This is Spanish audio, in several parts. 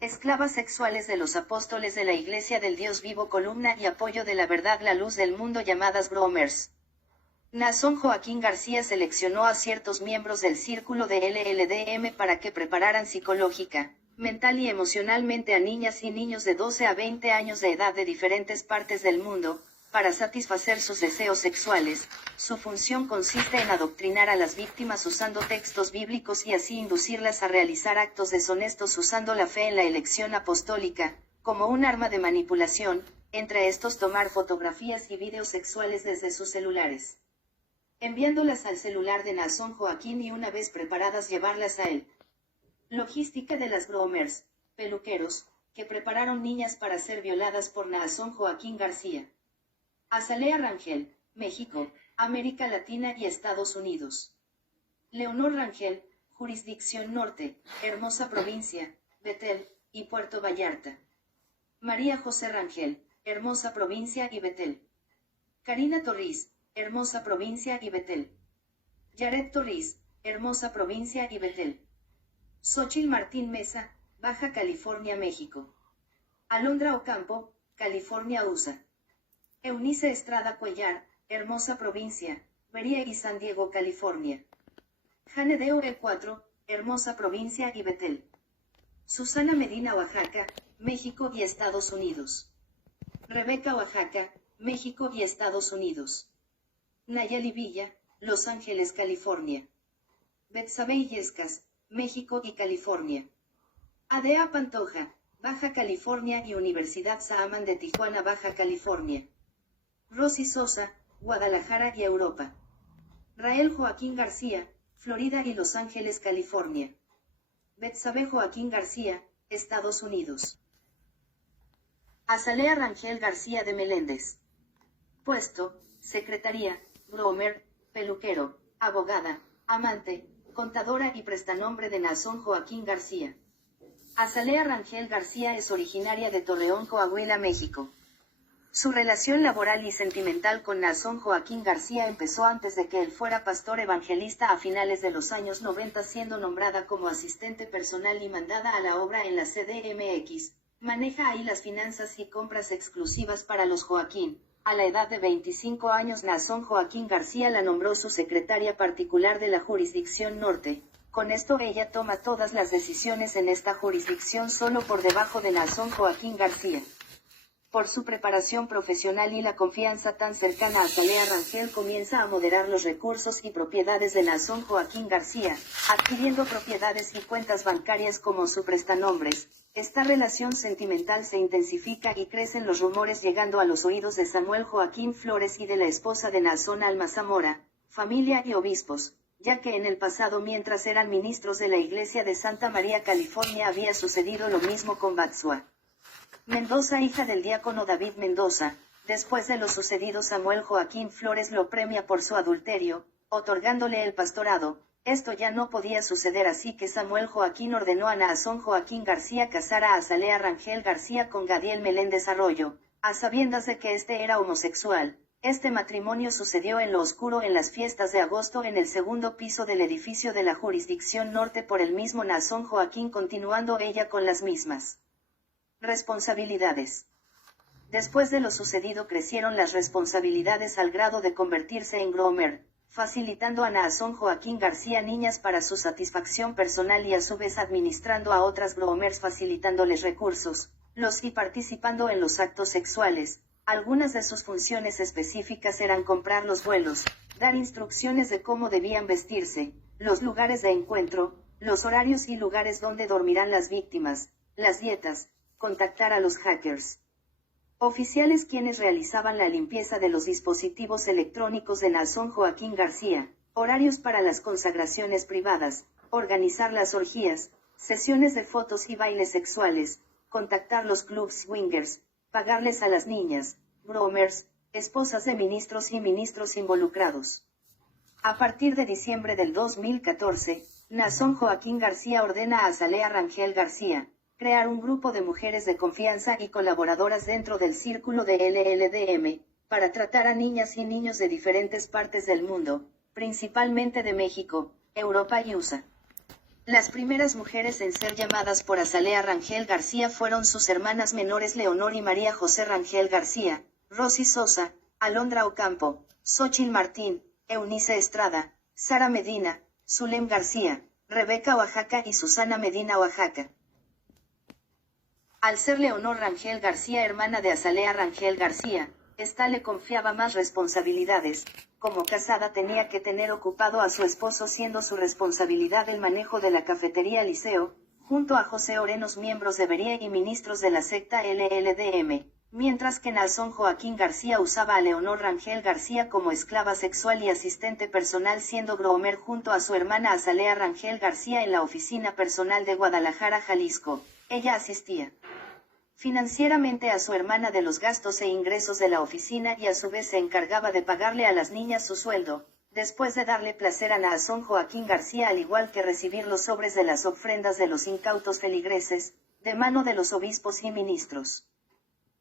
esclavas sexuales de los apóstoles de la Iglesia del Dios vivo, columna y apoyo de la verdad, la luz del mundo, llamadas Groomers. Naasón Joaquín García seleccionó a ciertos miembros del círculo de LLDM para que prepararan psicológica, mental y emocionalmente a niñas y niños de 12 a 20 años de edad de diferentes partes del mundo, para satisfacer sus deseos sexuales. Su función consiste en adoctrinar a las víctimas usando textos bíblicos y así inducirlas a realizar actos deshonestos usando la fe en la elección apostólica, como un arma de manipulación, entre estos tomar fotografías y videos sexuales desde sus celulares, enviándolas al celular de Naasón Joaquín y una vez preparadas llevarlas a él. Logística de las Groomers, peluqueros, que prepararon niñas para ser violadas por Naasón Joaquín García. Azalea Rangel, México, América Latina y Estados Unidos. Leonor Rangel, Jurisdicción Norte, Hermosa Provincia, Betel, y Puerto Vallarta. María José Rangel, Hermosa Provincia y Betel. Karina Torres, Hermosa Provincia y Betel. Yaret Torres, Hermosa Provincia y Betel. Xochitl Martín Mesa, Baja California, México. Alondra Ocampo, California, USA. Eunice Estrada Cuellar, Hermosa Provincia, Berea y San Diego, California. Janedeo E4, Hermosa Provincia y Betel. Susana Medina, Oaxaca, México y Estados Unidos. Rebeca, Oaxaca, México y Estados Unidos. Nayeli Villa, Los Ángeles, California. Betsabe Illescas, México y California. Adea Pantoja, Baja California y Universidad Saaman de Tijuana, Baja California. Rosy Sosa, Guadalajara y Europa. Rael Joaquín García, Florida y Los Ángeles, California. Betsabe Joaquín García, Estados Unidos. Azalea Rangel García de Meléndez. Puesto, secretaría, groomer, peluquero, abogada, amante, contadora y prestanombre de Naasón Joaquín García. Azalea Rangel García es originaria de Torreón, Coahuila, México. Su relación laboral y sentimental con Naasón Joaquín García empezó antes de que él fuera pastor evangelista a finales de los años 90, siendo nombrada como asistente personal y mandada a la obra en la CDMX. Maneja ahí las finanzas y compras exclusivas para los Joaquín. A la edad de 25 años Naasón Joaquín García la nombró su secretaria particular de la Jurisdicción Norte. Con esto ella toma todas las decisiones en esta jurisdicción solo por debajo de Naasón Joaquín García. Por su preparación profesional y la confianza tan cercana a Azalea Rangel comienza a moderar los recursos y propiedades de Naasón Joaquín García, adquiriendo propiedades y cuentas bancarias como su prestanombres. Esta relación sentimental se intensifica y crecen los rumores llegando a los oídos de Samuel Joaquín Flores y de la esposa de Naasón, Alma Zamora, familia y obispos, ya que en el pasado mientras eran ministros de la Iglesia de Santa María, California, había sucedido lo mismo con Batsua Mendoza, hija del diácono David Mendoza. Después de lo sucedido, Samuel Joaquín Flores lo premia por su adulterio, otorgándole el pastorado. Esto ya no podía suceder, así que Samuel Joaquín ordenó a Naasón Joaquín García casar a Azalea Rangel García con Gadiel Meléndez Arroyo, a sabiendas de que este era homosexual. Este matrimonio sucedió en lo oscuro en las fiestas de agosto en el segundo piso del edificio de la Jurisdicción Norte por el mismo Naasón Joaquín, continuando ella con las mismas responsabilidades. Después de lo sucedido crecieron las responsabilidades al grado de convertirse en groomer, facilitando a Naasón Joaquín García niñas para su satisfacción personal y a su vez administrando a otras groomers facilitándoles recursos, y participando en los actos sexuales. Algunas de sus funciones específicas eran comprar los vuelos, dar instrucciones de cómo debían vestirse, los lugares de encuentro, los horarios y lugares donde dormirán las víctimas, las dietas, contactar a los hackers. Oficiales quienes realizaban la limpieza de los dispositivos electrónicos de Naasón Joaquín García, horarios para las consagraciones privadas, organizar las orgías, sesiones de fotos y bailes sexuales, contactar los clubs swingers, pagarles a las niñas, groomers, esposas de ministros y ministros involucrados. A partir de diciembre del 2014, Naasón Joaquín García ordena a Azalea Rangel García crear un grupo de mujeres de confianza y colaboradoras dentro del círculo de LLDM, para tratar a niñas y niños de diferentes partes del mundo, principalmente de México, Europa y USA. Las primeras mujeres en ser llamadas por Azalea Rangel García fueron sus hermanas menores Leonor y María José Rangel García, Rosy Sosa, Alondra Ocampo, Xóchitl Martín, Eunice Estrada, Sara Medina, Zulem García, Rebeca Oaxaca y Susana Medina Oaxaca. Al ser Leonor Rangel García hermana de Azalea Rangel García, ésta le confiaba más responsabilidades. Como casada tenía que tener ocupado a su esposo, siendo su responsabilidad el manejo de la cafetería Liceo, junto a José Orenos, miembros de Berie y ministros de la secta LLDM, mientras que Naasón Joaquín García usaba a Leonor Rangel García como esclava sexual y asistente personal, siendo Gromer junto a su hermana Azalea Rangel García en la oficina personal de Guadalajara, Jalisco. Ella asistía financieramente a su hermana de los gastos e ingresos de la oficina y a su vez se encargaba de pagarle a las niñas su sueldo, después de darle placer a Naasón Joaquín García, al igual que recibir los sobres de las ofrendas de los incautos feligreses, de mano de los obispos y ministros.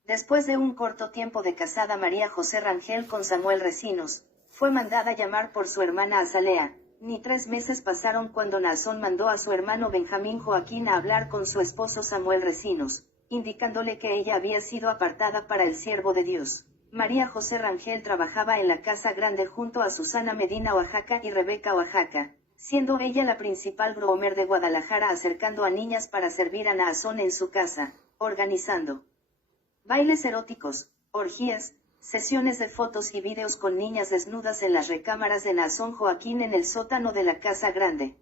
Después de un corto tiempo de casada, María José Rangel con Samuel Recinos, fue mandada llamar por su hermana Azalea. Ni 3 meses pasaron cuando Naasón mandó a su hermano Benjamín Joaquín a hablar con su esposo Samuel Recinos, indicándole que ella había sido apartada para el siervo de Dios. María José Rangel trabajaba en la Casa Grande junto a Susana Medina Oaxaca y Rebeca Oaxaca, siendo ella la principal Gromer de Guadalajara, acercando a niñas para servir a Naasón en su casa, organizando bailes eróticos, orgías, sesiones de fotos y videos con niñas desnudas en las recámaras de Naasón Joaquín en el sótano de la Casa Grande.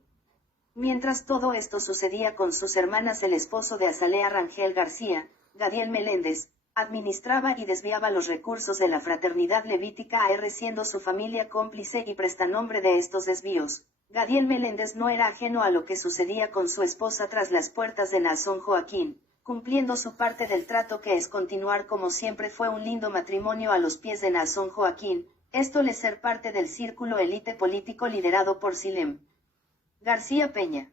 Mientras todo esto sucedía con sus hermanas, el esposo de Azalea Rangel García, Gadiel Meléndez, administraba y desviaba los recursos de la Fraternidad Levítica AR, siendo su familia cómplice y prestanombre de estos desvíos. Gadiel Meléndez no era ajeno a lo que sucedía con su esposa tras las puertas de Naasón Joaquín, cumpliendo su parte del trato, que es continuar como siempre fue un lindo matrimonio a los pies de Naasón Joaquín, esto le ser parte del círculo élite político liderado por Zulem García Peña.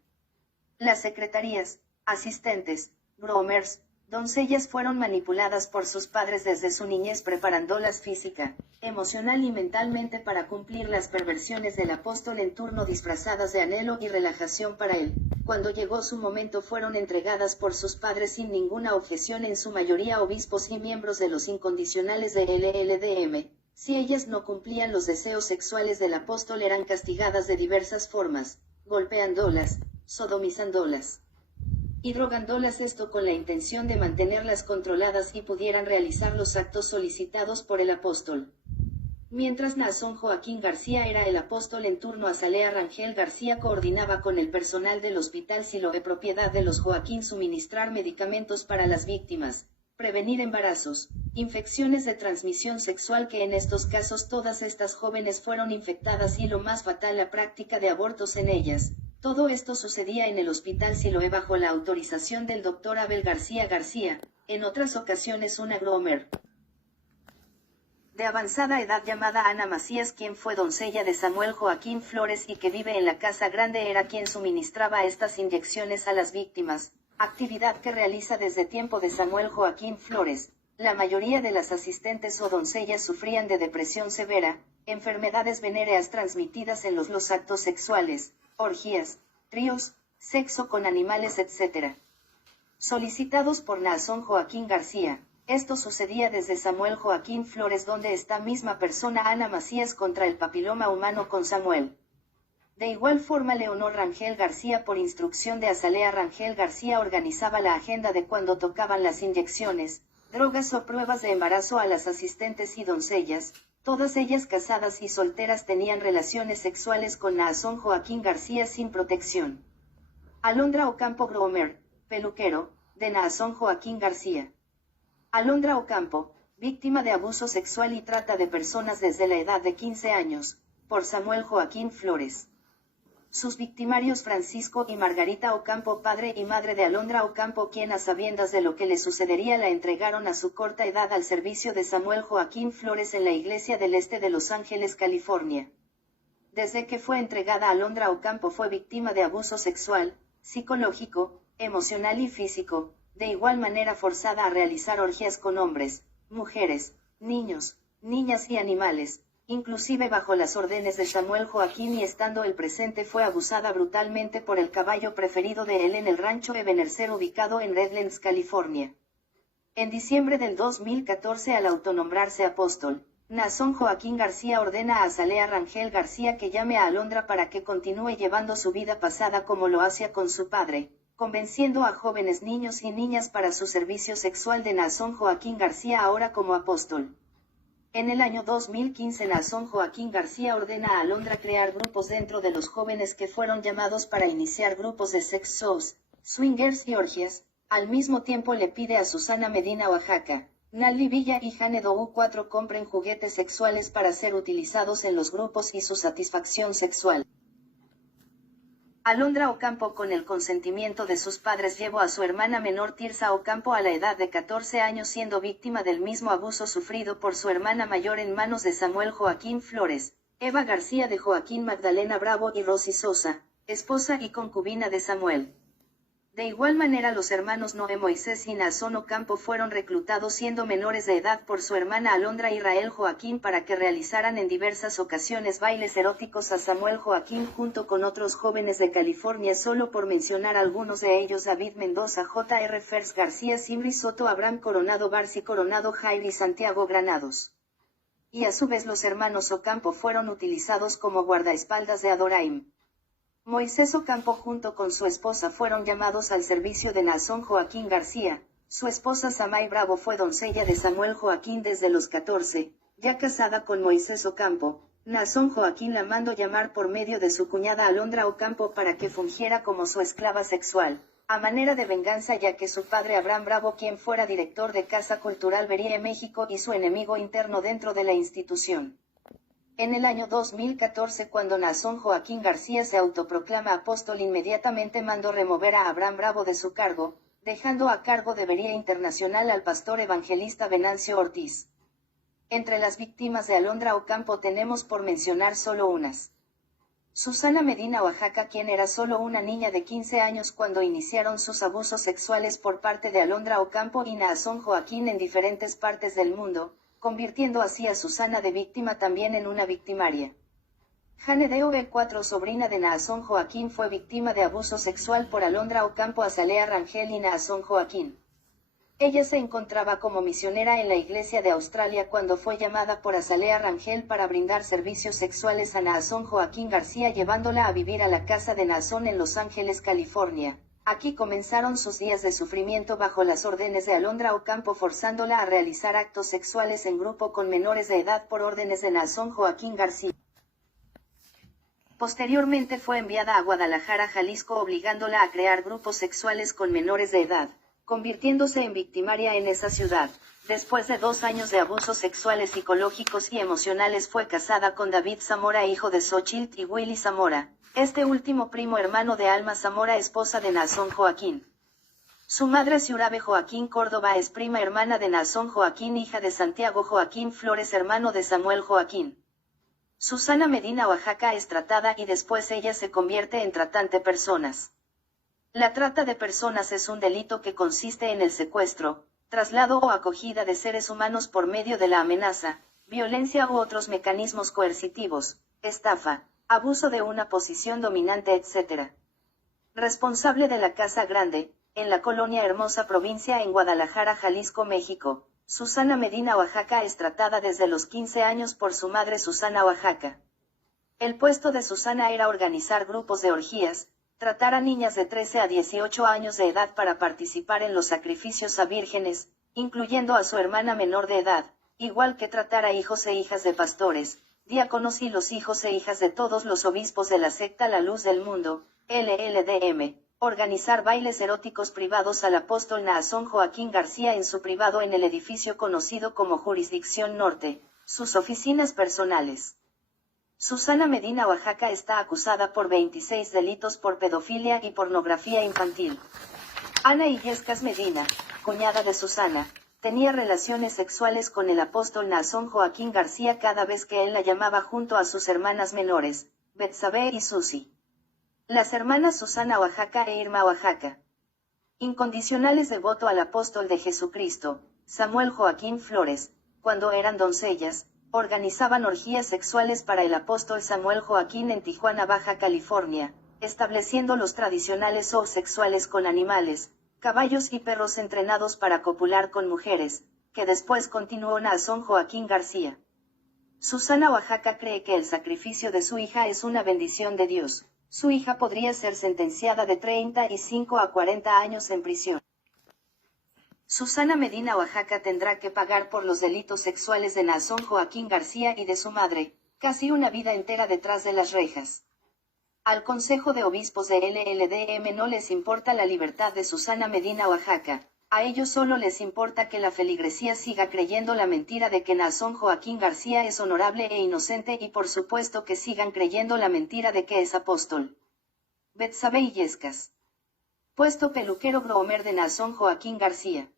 Las secretarías, asistentes, gromers, doncellas fueron manipuladas por sus padres desde su niñez, preparándolas física, emocional y mentalmente para cumplir las perversiones del apóstol en turno, disfrazadas de anhelo y relajación para él. Cuando llegó su momento fueron entregadas por sus padres sin ninguna objeción, en su mayoría obispos y miembros de los incondicionales de LLDM. Si ellas no cumplían los deseos sexuales del apóstol, eran castigadas de diversas formas, golpeándolas, sodomizándolas y drogándolas, esto con la intención de mantenerlas controladas y pudieran realizar los actos solicitados por el apóstol. Mientras Naasón Joaquín García era el apóstol en turno, Azalea Rangel García coordinaba con el personal del Hospital Siloé, propiedad de los Joaquín, suministrar medicamentos para las víctimas, prevenir embarazos, infecciones de transmisión sexual, que en estos casos todas estas jóvenes fueron infectadas, y lo más fatal, la práctica de abortos en ellas. Todo esto sucedía en el Hospital Siloé bajo la autorización del Dr. Abel García García, en otras ocasiones una gromer de avanzada edad llamada Ana Macías, quien fue doncella de Samuel Joaquín Flores y que vive en la Casa Grande, era quien suministraba estas inyecciones a las víctimas, actividad que realiza desde tiempo de Samuel Joaquín Flores. La mayoría de las asistentes o doncellas sufrían de depresión severa, enfermedades venéreas transmitidas en los actos sexuales, orgías, tríos, sexo con animales, etc. Solicitados por Naasón Joaquín García. Esto sucedía desde Samuel Joaquín Flores, donde esta misma persona, Ana Macías, contra el papiloma humano con Samuel. De igual forma, Leonor Rangel García, por instrucción de Azalea Rangel García, organizaba la agenda de cuando tocaban las inyecciones, drogas o pruebas de embarazo a las asistentes y doncellas. Todas ellas, casadas y solteras, tenían relaciones sexuales con Naasón Joaquín García sin protección. Alondra Ocampo Gromer, peluquero, de Naasón Joaquín García. Alondra Ocampo, víctima de abuso sexual y trata de personas desde la edad de 15 años, por Samuel Joaquín Flores. Sus victimarios Francisco y Margarita Ocampo, padre y madre de Alondra Ocampo, quien a sabiendas de lo que le sucedería la entregaron a su corta edad al servicio de Samuel Joaquín Flores en la Iglesia del Este de Los Ángeles, California. Desde que fue entregada, Alondra Ocampo fue víctima de abuso sexual, psicológico, emocional y físico, de igual manera forzada a realizar orgías con hombres, mujeres, niños, niñas y animales, inclusive bajo las órdenes de Samuel Joaquín, y estando él presente fue abusada brutalmente por el caballo preferido de él en el rancho Ebenezer ubicado en Redlands, California. En diciembre del 2014, al autonombrarse apóstol, Naasón Joaquín García ordena a Azalea Rangel García que llame a Alondra para que continúe llevando su vida pasada como lo hacía con su padre, convenciendo a jóvenes niños y niñas para su servicio sexual de Naasón Joaquín García ahora como apóstol. En el año 2015, Naasón Joaquín García ordena a Alondra crear grupos dentro de los jóvenes que fueron llamados para iniciar grupos de sex shows, swingers y orgias. Al mismo tiempo le pide a Susana Medina Oaxaca, Nali Villa y Jane Doe 4 compren juguetes sexuales para ser utilizados en los grupos y su satisfacción sexual. Alondra Ocampo, con el consentimiento de sus padres, llevó a su hermana menor Tirsa Ocampo a la edad de 14 años, siendo víctima del mismo abuso sufrido por su hermana mayor en manos de Samuel Joaquín Flores, Eva García de Joaquín, Magdalena Bravo y Rosy Sosa, esposa y concubina de Samuel. De igual manera, los hermanos Noé Moisés y Naasón Ocampo fueron reclutados siendo menores de edad por su hermana Alondra Israel Joaquín para que realizaran en diversas ocasiones bailes eróticos a Samuel Joaquín junto con otros jóvenes de California, solo por mencionar algunos de ellos: David Mendoza, J.R. Fers García, Simri Soto, Abraham Coronado, Barcy Coronado, Jair y Santiago Granados. Y a su vez los hermanos Ocampo fueron utilizados como guardaespaldas de Adoraim. Moisés Ocampo junto con su esposa fueron llamados al servicio de Naasón Joaquín García. Su esposa Samay Bravo fue doncella de Samuel Joaquín desde los 14, ya casada con Moisés Ocampo. Naasón Joaquín la mandó llamar por medio de su cuñada Alondra Ocampo para que fungiera como su esclava sexual, a manera de venganza, ya que su padre Abraham Bravo, quien fuera director de Casa Cultural Berie México, y su enemigo interno dentro de la institución. En el año 2014, cuando Naasón Joaquín García se autoproclama apóstol, inmediatamente mandó remover a Abraham Bravo de su cargo, dejando a cargo de Bería Internacional al pastor evangelista Venancio Ortiz. Entre las víctimas de Alondra Ocampo tenemos por mencionar solo unas. Susana Medina Oaxaca, quien era solo una niña de 15 años cuando iniciaron sus abusos sexuales por parte de Alondra Ocampo y Naasón Joaquín en diferentes partes del mundo, convirtiendo así a Susana de víctima también en una victimaria. Jane Doe 4, sobrina de Naasón Joaquín, fue víctima de abuso sexual por Alondra Ocampo, Azalea Rangel y Naasón Joaquín. Ella se encontraba como misionera en la Iglesia de Australia cuando fue llamada por Azalea Rangel para brindar servicios sexuales a Naasón Joaquín García, llevándola a vivir a la casa de Naasón en Los Ángeles, California. Aquí comenzaron sus días de sufrimiento bajo las órdenes de Alondra Ocampo, forzándola a realizar actos sexuales en grupo con menores de edad por órdenes de Naasón Joaquín García. Posteriormente fue enviada a Guadalajara, Jalisco, obligándola a crear grupos sexuales con menores de edad, convirtiéndose en victimaria en esa ciudad. Después de 2 años de abusos sexuales, psicológicos y emocionales, fue casada con David Zamora, hijo de Xochitl y Willy Zamora, este último primo hermano de Alma Zamora, esposa de Naasón Joaquín. Su madre, Ciurabe Joaquín Córdoba, es prima hermana de Naasón Joaquín, hija de Santiago Joaquín Flores, hermano de Samuel Joaquín. Susana Medina Oaxaca es tratada y después ella se convierte en tratante de personas. La trata de personas es un delito que consiste en el secuestro, traslado o acogida de seres humanos por medio de la amenaza, violencia u otros mecanismos coercitivos, estafa, abuso de una posición dominante, etc. Responsable de la Casa Grande, en la Colonia Hermosa, provincia en Guadalajara, Jalisco, México. Susana Medina Oaxaca es tratada desde los 15 años por su madre Susana Oaxaca. El puesto de Susana era organizar grupos de orgías, tratar a niñas de 13 a 18 años de edad para participar en los sacrificios a vírgenes, incluyendo a su hermana menor de edad, igual que tratar a hijos e hijas de pastores, diáconos y los hijos e hijas de todos los obispos de la secta La Luz del Mundo, LLDM, organizar bailes eróticos privados al apóstol Naasón Joaquín García en su privado en el edificio conocido como Jurisdicción Norte, sus oficinas personales. Susana Medina Oaxaca está acusada por 26 delitos por pedofilia y pornografía infantil. Ana Illescas Medina, cuñada de Susana, tenía relaciones sexuales con el apóstol Naasón Joaquín García cada vez que él la llamaba, junto a sus hermanas menores, Betsabe y Susi. Las hermanas Susana Oaxaca e Irma Oaxaca. Incondicionales devoto al apóstol de Jesucristo, Samuel Joaquín Flores, cuando eran doncellas, organizaban orgías sexuales para el apóstol Samuel Joaquín en Tijuana, Baja California, estableciendo los tradicionales shows sexuales con animales, caballos y perros entrenados para copular con mujeres, que después continuó Naasón Joaquín García. Susana Oaxaca cree que el sacrificio de su hija es una bendición de Dios. Su hija podría ser sentenciada de 35 a 40 años en prisión. Susana Medina Oaxaca tendrá que pagar por los delitos sexuales de Naasón Joaquín García y de su madre, casi una vida entera detrás de las rejas. Al Consejo de Obispos de LLDM no les importa la libertad de Susana Medina Oaxaca, a ellos solo les importa que la feligresía siga creyendo la mentira de que Naasón Joaquín García es honorable e inocente y por supuesto que sigan creyendo la mentira de que es apóstol. Betsabe Illescas. Puesto peluquero Gromer de Naasón Joaquín García.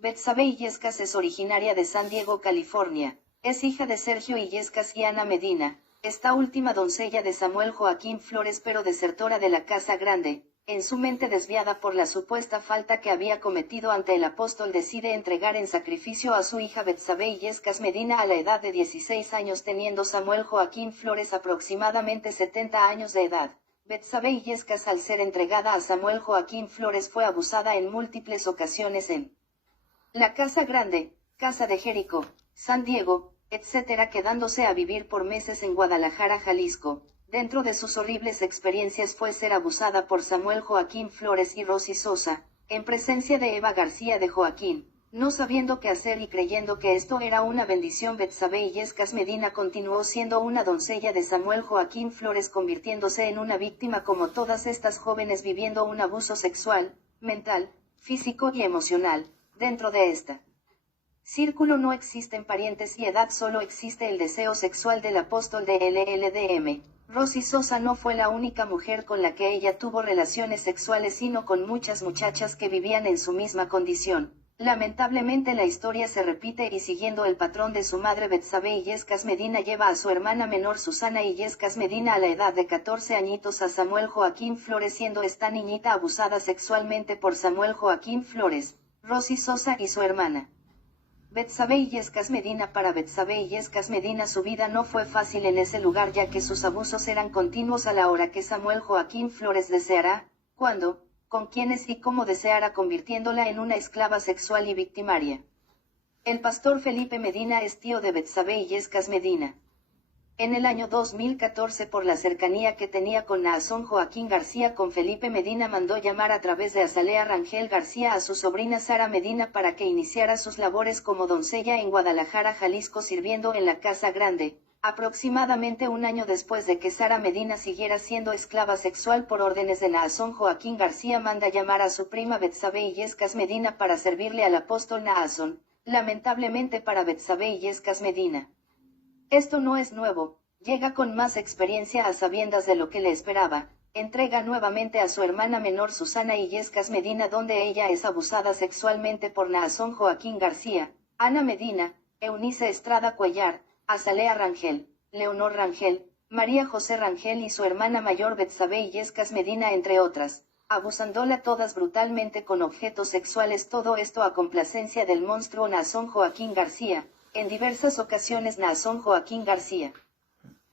Betsabe Illescas es originaria de San Diego, California, es hija de Sergio Illescas y Ana Medina, esta última doncella de Samuel Joaquín Flores pero desertora de la Casa Grande, en su mente desviada por la supuesta falta que había cometido ante el apóstol decide entregar en sacrificio a su hija Betsabe Illescas Medina a la edad de 16 años teniendo Samuel Joaquín Flores aproximadamente 70 años de edad. Betsabe Illescas al ser entregada a Samuel Joaquín Flores fue abusada en múltiples ocasiones en la Casa Grande, Casa de Jericó, San Diego, etc., quedándose a vivir por meses en Guadalajara, Jalisco. Dentro de sus horribles experiencias fue ser abusada por Samuel Joaquín Flores y Rosy Sosa, en presencia de Eva García de Joaquín. No sabiendo qué hacer y creyendo que esto era una bendición, Betsabe Illescas Medina continuó siendo una doncella de Samuel Joaquín Flores, convirtiéndose en una víctima como todas estas jóvenes, viviendo un abuso sexual, mental, físico y emocional. Dentro de esta círculo no existen parientes y edad, solo existe el deseo sexual del apóstol de LLDM. Rosy Sosa no fue la única mujer con la que ella tuvo relaciones sexuales, sino con muchas muchachas que vivían en su misma condición. Lamentablemente la historia se repite y siguiendo el patrón de su madre Betsabe Illescas Medina lleva a su hermana menor Susana Illescas Medina a la edad de 14 añitos a Samuel Joaquín Flores, siendo esta niñita abusada sexualmente por Samuel Joaquín Flores, Rosy Sosa y su hermana. Betsabe Illescas Medina. Para Betsabe Illescas Medina su vida no fue fácil en ese lugar, ya que sus abusos eran continuos a la hora que Samuel Joaquín Flores deseara, cuándo, con quiénes y cómo deseara, convirtiéndola en una esclava sexual y victimaria. El pastor Felipe Medina es tío de Betsabe Illescas Medina. En el año 2014, por la cercanía que tenía con Naasón Joaquín García, con Felipe Medina mandó llamar a través de Azalea Rangel García a su sobrina Sara Medina para que iniciara sus labores como doncella en Guadalajara, Jalisco, sirviendo en la Casa Grande. Aproximadamente un año después de que Sara Medina siguiera siendo esclava sexual por órdenes de Naasón Joaquín García, manda llamar a su prima Betsabe Illescas Medina para servirle al apóstol Naasón. Lamentablemente para Betsabe Illescas Medina, esto no es nuevo, llega con más experiencia a sabiendas de lo que le esperaba, entrega nuevamente a su hermana menor Susana Illescas Medina, donde ella es abusada sexualmente por Naasón Joaquín García, Ana Medina, Eunice Estrada Cuellar, Azalea Rangel, Leonor Rangel, María José Rangel y su hermana mayor Betsabe Illescas Medina, entre otras, abusándola todas brutalmente con objetos sexuales, todo esto a complacencia del monstruo Naasón Joaquín García. En diversas ocasiones Naasón Joaquín García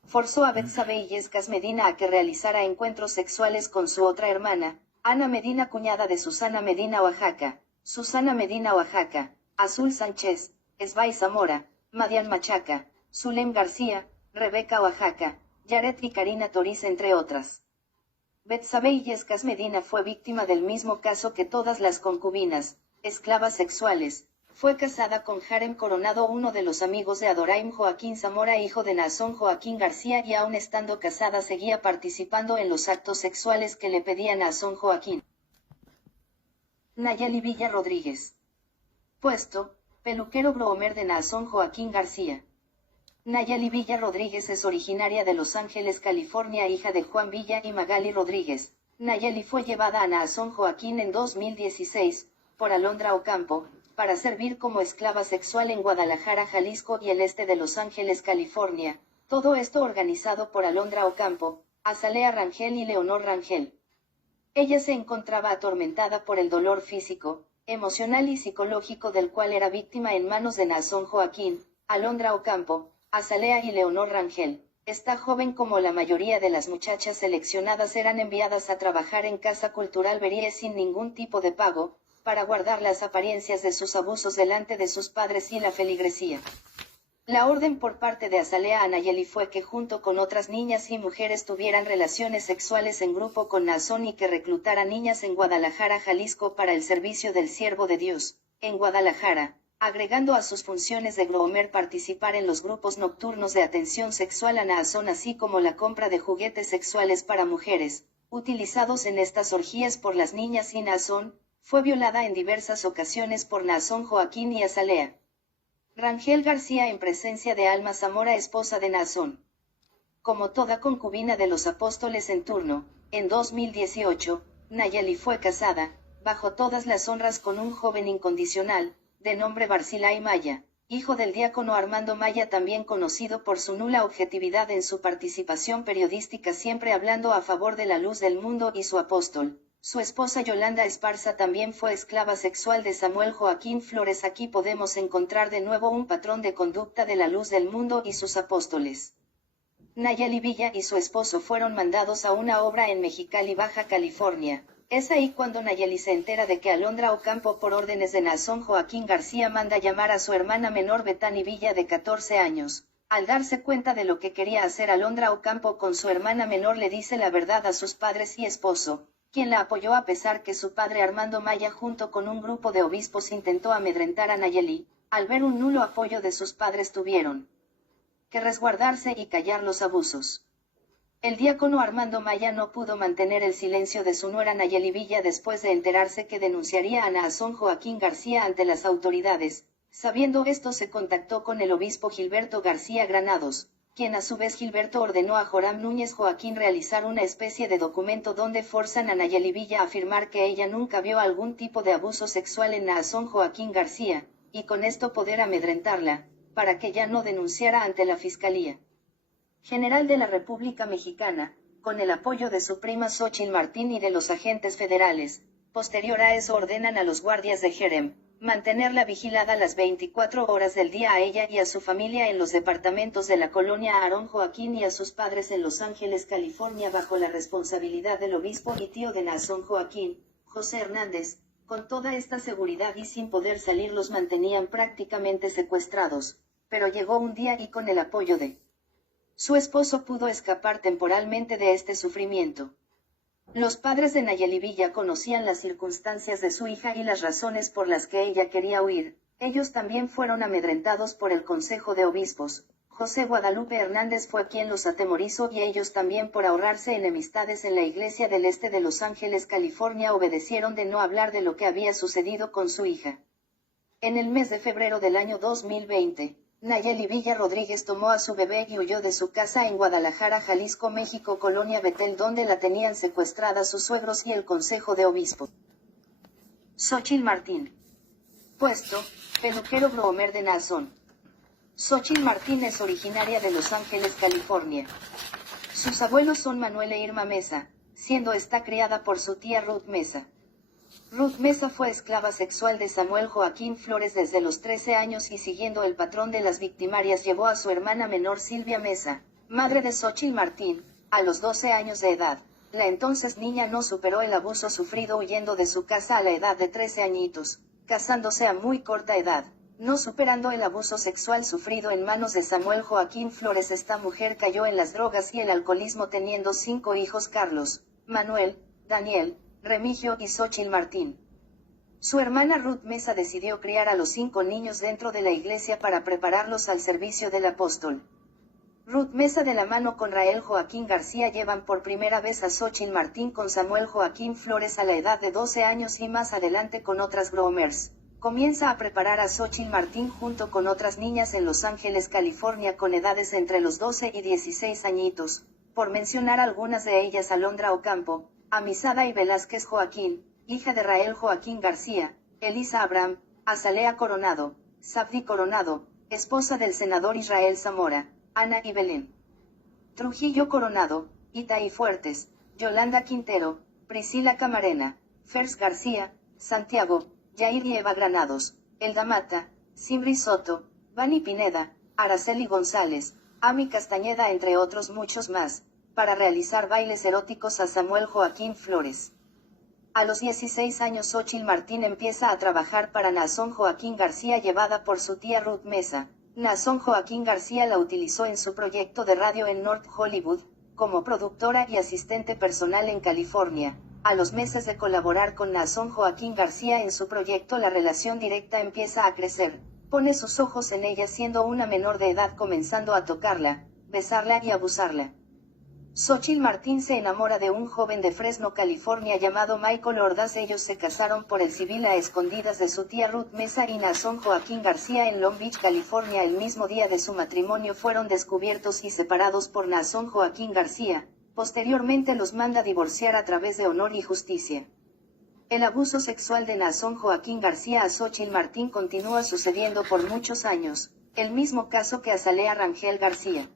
forzó a Betsabe Illescas Medina a que realizara encuentros sexuales con su otra hermana, Ana Medina, cuñada de Susana Medina Oaxaca, Susana Medina Oaxaca, Azul Sánchez, Esbay Zamora, Madian Machaca, Zulem García, Rebeca Oaxaca, Yaret y Karina Toriz, entre otras. Betsabe Illescas Medina fue víctima del mismo caso que todas las concubinas, esclavas sexuales. Fue casada con Jarem Coronado, uno de los amigos de Adoraim Joaquín Zamora, hijo de Naasón Joaquín García, y aún estando casada seguía participando en los actos sexuales que le pedía Naasón Joaquín. Nayeli Villa Rodríguez. Puesto, peluquero Gromer de Naasón Joaquín García. Nayeli Villa Rodríguez es originaria de Los Ángeles, California, hija de Juan Villa y Magali Rodríguez. Nayeli fue llevada a Naasón Joaquín en 2016, por Alondra Ocampo, para servir como esclava sexual en Guadalajara, Jalisco y el este de Los Ángeles, California. Todo esto organizado por Alondra Ocampo, Azalea Rangel y Leonor Rangel. Ella se encontraba atormentada por el dolor físico, emocional y psicológico del cual era víctima en manos de Naasón Joaquín, Alondra Ocampo, Azalea y Leonor Rangel. Esta joven, como la mayoría de las muchachas seleccionadas, eran enviadas a trabajar en Casa Cultural Berie sin ningún tipo de pago, para guardar las apariencias de sus abusos delante de sus padres y la feligresía. La orden por parte de Azalea a Nayeli fue que junto con otras niñas y mujeres tuvieran relaciones sexuales en grupo con Naasón y que reclutara niñas en Guadalajara, Jalisco para el servicio del siervo de Dios, en Guadalajara, agregando a sus funciones de groomer participar en los grupos nocturnos de atención sexual a Naasón, así como la compra de juguetes sexuales para mujeres, utilizados en estas orgías por las niñas, y Naasón fue violada en diversas ocasiones por Naasón Joaquín y Azalea Rangel García en presencia de Alma Zamora, esposa de Naasón. Como toda concubina de los apóstoles en turno, en 2018, Nayeli fue casada, bajo todas las honras, con un joven incondicional, de nombre Barcilay Maya, hijo del diácono Armando Maya, también conocido por su nula objetividad en su participación periodística, siempre hablando a favor de la luz del mundo y su apóstol. Su esposa Yolanda Esparza también fue esclava sexual de Samuel Joaquín Flores. Aquí podemos encontrar de nuevo un patrón de conducta de la luz del mundo y sus apóstoles. Nayeli Villa y su esposo fueron mandados a una obra en Mexicali, Baja California. Es ahí cuando Nayeli se entera de que Alondra Ocampo, por órdenes de Naasón Joaquín García, manda llamar a su hermana menor Betany Villa, de 14 años. Al darse cuenta de lo que quería hacer Alondra Ocampo con su hermana menor, le dice la verdad a sus padres y esposo, quien la apoyó a pesar que su padre Armando Maya junto con un grupo de obispos intentó amedrentar a Nayeli. Al ver un nulo apoyo de sus padres, tuvieron que resguardarse y callar los abusos. El diácono Armando Maya no pudo mantener el silencio de su nuera Nayeli Villa después de enterarse que denunciaría a Naasón Joaquín García ante las autoridades. Sabiendo esto, se contactó con el obispo Gilberto García Granados, quien a su vez Gilberto ordenó a Joram Núñez Joaquín realizar una especie de documento donde forzan a Nayeli Villa a afirmar que ella nunca vio algún tipo de abuso sexual en Naasón Joaquín García, y con esto poder amedrentarla, para que ya no denunciara ante la Fiscalía General de la República Mexicana, con el apoyo de su prima Xóchitl Martín y de los agentes federales. Posterior a eso ordenan a los guardias de Jerem mantenerla vigilada las 24 horas del día, a ella y a su familia en los departamentos de la colonia Aarón Joaquín, y a sus padres en Los Ángeles, California, bajo la responsabilidad del obispo y tío de Naasón Joaquín, José Hernández. Con toda esta seguridad y sin poder salir, los mantenían prácticamente secuestrados, pero llegó un día y con el apoyo de su esposo pudo escapar temporalmente de este sufrimiento. Los padres de Nayeli Villa conocían las circunstancias de su hija y las razones por las que ella quería huir. Ellos también fueron amedrentados por el Consejo de Obispos. José Guadalupe Hernández fue quien los atemorizó, y ellos también, por ahorrarse enemistades en la Iglesia del Este de Los Ángeles, California, obedecieron de no hablar de lo que había sucedido con su hija. En el mes de febrero del año 2020, Nayeli Villa Rodríguez tomó a su bebé y huyó de su casa en Guadalajara, Jalisco, México, Colonia Betel, donde la tenían secuestrada sus suegros y el Consejo de Obispos. Xóchitl Martín. Puesto: peluquero groomer de Naasón. Xóchitl Martín es originaria de Los Ángeles, California. Sus abuelos son Manuel e Irma Mesa, siendo esta criada por su tía Ruth Mesa. Ruth Mesa fue esclava sexual de Samuel Joaquín Flores desde los 13 años y, siguiendo el patrón de las victimarias, llevó a su hermana menor Silvia Mesa, madre de Xóchitl Martín, a los 12 años de edad. La entonces niña no superó el abuso sufrido huyendo de su casa a la edad de 13 añitos, casándose a muy corta edad. No superando el abuso sexual sufrido en manos de Samuel Joaquín Flores, esta mujer cayó en las drogas y el alcoholismo, teniendo 5 hijos: Carlos, Manuel, Daniel, Remigio y Xóchitl Martín. Su hermana Ruth Mesa decidió criar a los 5 niños dentro de la iglesia para prepararlos al servicio del apóstol. Ruth Mesa, de la mano con Rael Joaquín García, llevan por primera vez a Xóchitl Martín con Samuel Joaquín Flores a la edad de 12 años y más adelante con otras groomers. Comienza a preparar a Xóchitl Martín junto con otras niñas en Los Ángeles, California, con edades entre los 12 y 16 añitos, por mencionar algunas de ellas: Alondra Ocampo, Amisada y Velázquez Joaquín, hija de Rael Joaquín García; Elisa Abraham, Azalea Coronado, Sabdi Coronado, esposa del senador Israel Zamora; Ana y Belén Trujillo Coronado, Itaí Fuertes, Yolanda Quintero, Priscila Camarena, Fers García, Santiago, Yair y Eva Granados, Elda Mata, Simri Soto, Vani Pineda, Araceli González, Ami Castañeda entre otros muchos más, para realizar bailes eróticos a Samuel Joaquín Flores. A los 16 años Xóchitl Martín empieza a trabajar para Naasón Joaquín García llevada por su tía Ruth Mesa. Naasón Joaquín García la utilizó en su proyecto de radio en North Hollywood, como productora y asistente personal en California. A los meses de colaborar con Naasón Joaquín García en su proyecto la relación directa empieza a crecer. Pone sus ojos en ella siendo una menor de edad comenzando a tocarla, besarla y abusarla. Xóchitl Martín se enamora de un joven de Fresno, California llamado Michael Ordaz. Ellos se casaron por el civil a escondidas de su tía Ruth Mesa y Naasón Joaquín García en Long Beach, California. El mismo día de su matrimonio fueron descubiertos y separados por Naasón Joaquín García. Posteriormente los manda divorciar a través de Honor y Justicia. El abuso sexual de Naasón Joaquín García a Xóchitl Martín continúa sucediendo por muchos años, el mismo caso que Azalea Rangel García.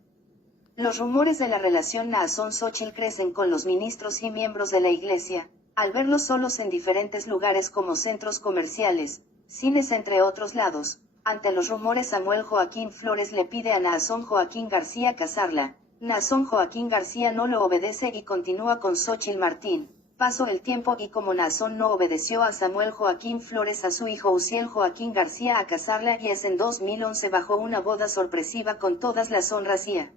Los rumores de la relación Naasón-Xóchitl crecen con los ministros y miembros de la iglesia, al verlos solos en diferentes lugares como centros comerciales, cines entre otros lados. Ante los rumores Samuel Joaquín Flores le pide a Naasón Joaquín García casarla. Naasón Joaquín García no lo obedece y continúa con Xóchitl Martín. Pasó el tiempo y como Naasón no obedeció a Samuel Joaquín Flores a su hijo Uziel Joaquín García a casarla y es en 2011 bajo una boda sorpresiva con todas las honras y a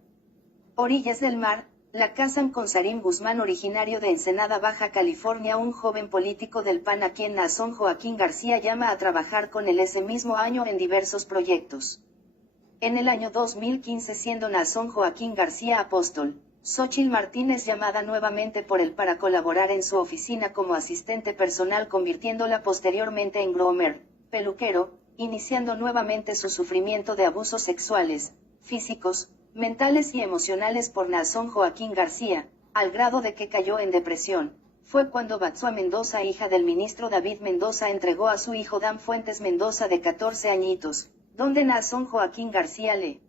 orillas del mar, la casan con Sarim Guzmán originario de Ensenada Baja California, un joven político del PAN a quien Naasón Joaquín García llama a trabajar con él ese mismo año en diversos proyectos. En el año 2015 siendo Naasón Joaquín García apóstol, Xóchitl Martín es llamada nuevamente por él para colaborar en su oficina como asistente personal convirtiéndola posteriormente en groomer, peluquero, iniciando nuevamente su sufrimiento de abusos sexuales, físicos, mentales y emocionales por Naasón Joaquín García, al grado de que cayó en depresión. Fue cuando Batsua Mendoza, hija del ministro David Mendoza, entregó a su hijo Dan Fuentes Mendoza de 14 añitos, donde Naasón Joaquín García le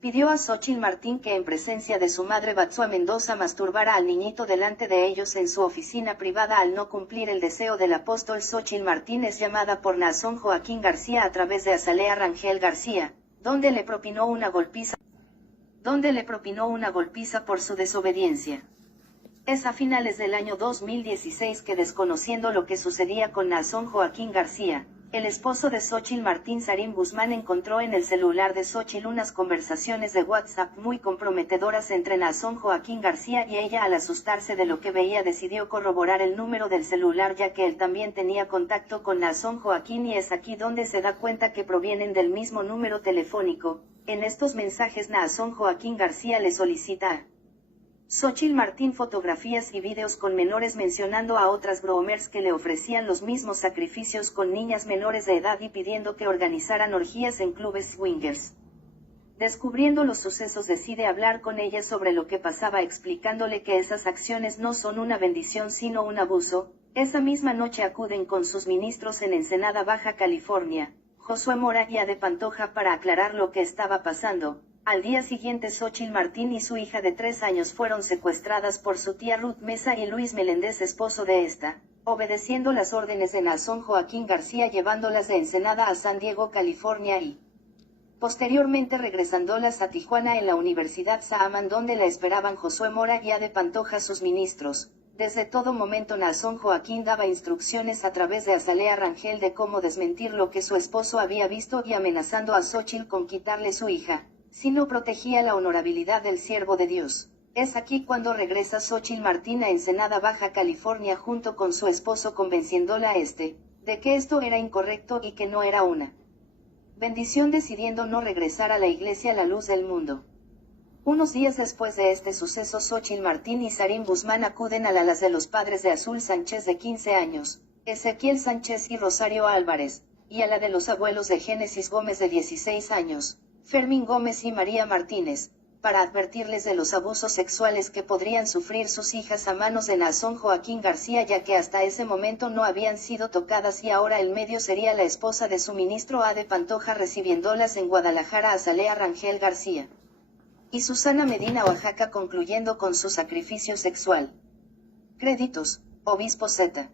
pidió a Xóchitl Martín que en presencia de su madre Batsua Mendoza masturbara al niñito delante de ellos en su oficina privada. Al no cumplir el deseo del apóstol, Xóchitl Martín es llamada por Naasón Joaquín García a través de Azalea Rangel García, donde le propinó una golpiza por su desobediencia. Es a finales del año 2016 que, desconociendo lo que sucedía con Naasón Joaquín García, el esposo de Xóchitl Martín, Sarim Guzmán, encontró en el celular de Xóchitl unas conversaciones de WhatsApp muy comprometedoras entre Naasón Joaquín García y ella. Al asustarse de lo que veía decidió corroborar el número del celular ya que él también tenía contacto con Naasón Joaquín y es aquí donde se da cuenta que provienen del mismo número telefónico. En estos mensajes Naasón Joaquín García le solicita a Xóchitl Martín fotografías y videos con menores mencionando a otras groomers que le ofrecían los mismos sacrificios con niñas menores de edad y pidiendo que organizaran orgías en clubes swingers. Descubriendo los sucesos decide hablar con ella sobre lo que pasaba explicándole que esas acciones no son una bendición sino un abuso. Esa misma noche acuden con sus ministros en Ensenada Baja California, Josué Mora y Ade Pantoja para aclarar lo que estaba pasando. Al día siguiente Xóchitl Martín y su hija de 3 años fueron secuestradas por su tía Ruth Mesa y Luis Meléndez, esposo de esta, obedeciendo las órdenes de Naasón Joaquín García llevándolas de Ensenada a San Diego, California y posteriormente regresándolas a Tijuana en la Universidad Saaman donde la esperaban Josué Mora y Ade Pantoja sus ministros. Desde todo momento Naasón Joaquín daba instrucciones a través de Azalea Rangel de cómo desmentir lo que su esposo había visto y amenazando a Xóchitl con quitarle su hija, si no protegía la honorabilidad del siervo de Dios. Es aquí cuando regresa Xóchitl Martín a Ensenada Baja California junto con su esposo convenciéndola a de que esto era incorrecto y que no era una bendición, decidiendo no regresar a la iglesia a la luz del mundo. Unos días después de este suceso Xóchitl Martín y Sarim Guzmán acuden a las de los padres de Azul Sánchez de 15 años, Ezequiel Sánchez y Rosario Álvarez, y a la de los abuelos de Génesis Gómez de 16 años, Fermín Gómez y María Martínez, para advertirles de los abusos sexuales que podrían sufrir sus hijas a manos de Naasón Joaquín García ya que hasta ese momento no habían sido tocadas y ahora el medio sería la esposa de su ministro Ade Pantoja recibiéndolas en Guadalajara Azalea Rangel García y Susana Medina Oaxaca concluyendo con su sacrificio sexual. Créditos, Obispo Z.